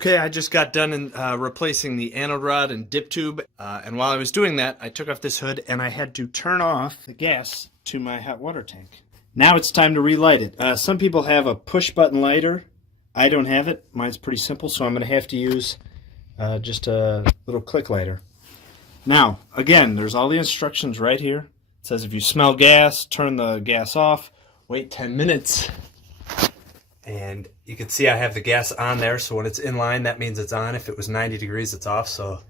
Okay, I just got done replacing the anode rod and dip tube, and while I was doing that, I took off this hood and I had to turn off the gas to my hot water tank. Now it's time to relight it. Some people have a push button lighter. I don't have it. Mine's pretty simple, so I'm going to have to use just a little click lighter. Now, again, there's all the instructions right here. It says if you smell gas, turn the gas off, wait 10 minutes. And you can see I have the gas on there, so when it's in line, that means it's on. If it was 90 degrees, it's off, so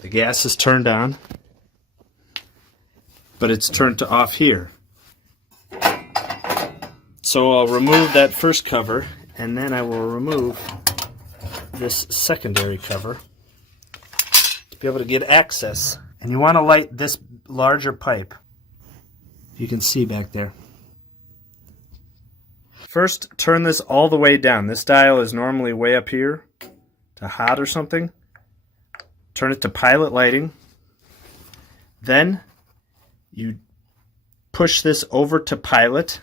the gas is turned on, but it's turned to off here. So I'll remove that first cover, and then I will remove this secondary cover to be able to get access. And you want to light this larger pipe. You can see back there. First, turn this all the way down. This dial is normally way up here to hot or something. Turn it to pilot lighting. Then you push this over to pilot.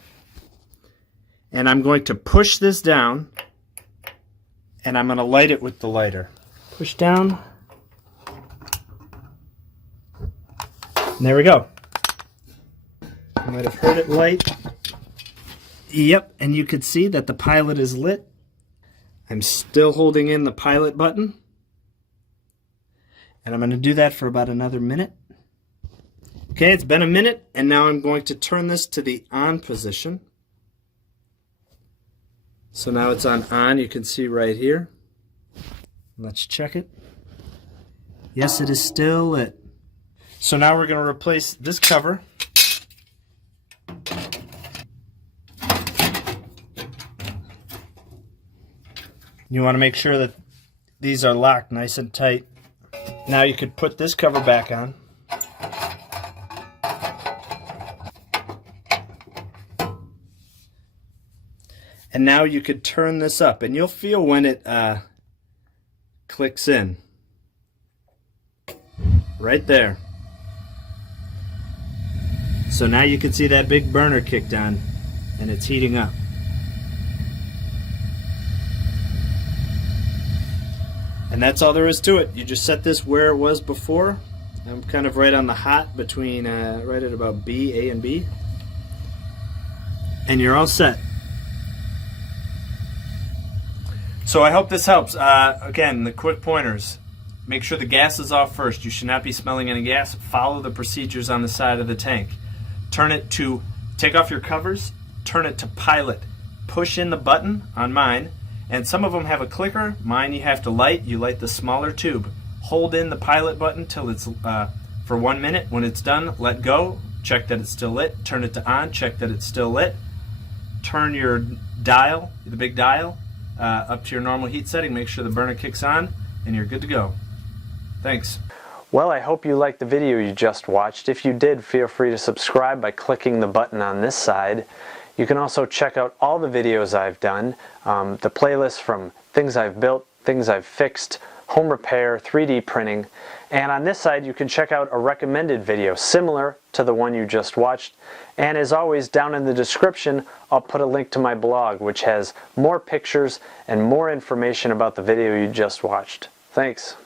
And I'm going to push this down, and I'm going to light it with the lighter. Push down. And there we go. You might have heard it light. Yep, and you can see that the pilot is lit. I'm still holding in the pilot button. And I'm going to do that for about another minute. Okay, it's been a minute, and now I'm going to turn this to the on position. So now it's on, you can see right here. Let's check it. Yes, it is still lit. So now we're going to replace this cover. You want to make sure that these are locked nice and tight. Now you could put this cover back on. And now you could turn this up, and you'll feel when it clicks in. Right there. So now you can see that big burner kicked on, and it's heating up. And that's all there is to it. You just set this where it was before. I'm kind of right on the hot between, right at about B, A, and B. And you're all set. So I hope this helps. Again, the quick pointers. Make sure the gas is off first. You should not be smelling any gas. Follow the procedures on the side of the tank. Turn it to, take off your covers, turn it to pilot. Push in the button on mine. And some of them have a clicker. Mine you have to light. You light the smaller tube. Hold in the pilot button till it's for 1 minute. When it's done, let go. Check that it's still lit. Turn it to on. Check that it's still lit. Turn your dial, the big dial, up to your normal heat setting. Make sure the burner kicks on, and you're good to go. Thanks. Well, I hope you liked the video you just watched. If you did, feel free to subscribe by clicking the button on this side. You can also check out all the videos I've done, the playlist from things I've built, things I've fixed, home repair, 3D printing, and on this side you can check out a recommended video similar to the one you just watched. And as always, down in the description I'll put a link to my blog, which has more pictures and more information about the video you just watched. Thanks.